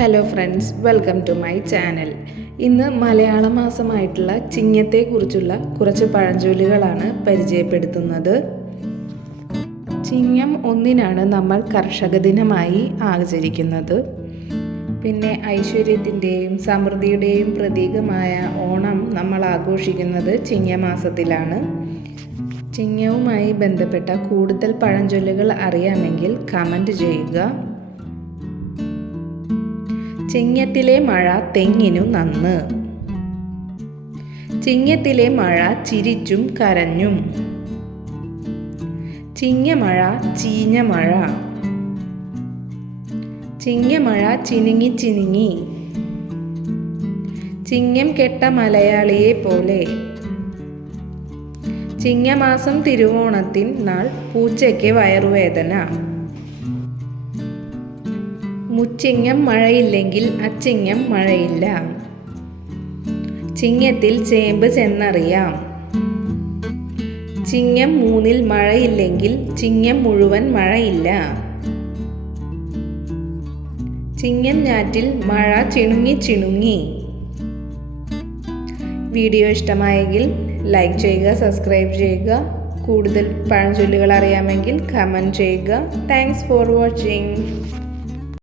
Hello friends welcome to my channel ഇന്ന് മലയാള മാസമായിട്ടുള്ള ചിങ്ങത്തെക്കുറിച്ചുള്ള കുറച്ച് പഴഞ്ചൊല്ലുകളാണ് പരിചയപ്പെടുത്തുന്നത്. ചിങ്ങം ഒന്നിനാണ് നമ്മൾ കർഷക ദിനമായി ആചരിക്കുന്നത്. പിന്നെ ഐശ്വര്യത്തിന്റെയും സമൃദ്ധിയുടെയും പ്രതീകമായ ഓണം നമ്മൾ ആഘോഷിക്കുന്നത് ചിങ്ങമാസത്തിലാണ് ചിങ്ങവുമായി ബന്ധപ്പെട്ട കൂടുതൽ പഴഞ്ചൊല്ലുകൾ അറിയാമെങ്കിൽ കമന്റ് ചെയ്യുക. ചിങ്ങത്തിലെ മഴ തെങ്ങിനു നന്ന്. ചിങ്ങത്തിലെ മഴ ചിരിച്ചും കരഞ്ഞും. ചിങ്ങമഴ ചീഞ്ഞ മഴ ചിങ്ങമഴ ചിനുങ്ങി ചിനുങ്ങി. ചിങ്ങം കെട്ട മലയാളിയെ പോലെ. ചിങ്ങമാസം തിരുവോണത്തിൻ നാൾ പൂച്ചയ്ക്ക് വയറുവേദന. മുച്ചിങ്ങം മഴയില്ലെങ്കിൽ അച്ചിങ്ങം മഴയില്ല. ചിങ്ങത്തിൽ ചേമ്പ് ചെന്നറിയാം. ചിങ്ങം മൂന്നിൽ മഴയില്ലെങ്കിൽ ചിങ്ങം മുഴുവൻ മഴയില്ല. ചിങ്ങം ഞാറ്റിൽ മഴ ചിണുങ്ങി ചിണുങ്ങി. വീഡിയോ ഇഷ്ടമായെങ്കിൽ ലൈക്ക് ചെയ്യുക സബ്സ്ക്രൈബ് ചെയ്യുക. കൂടുതൽ പഴഞ്ചൊല്ലുകൾ അറിയാമെങ്കിൽ കമന്റ് ചെയ്യുക. Thanks for watching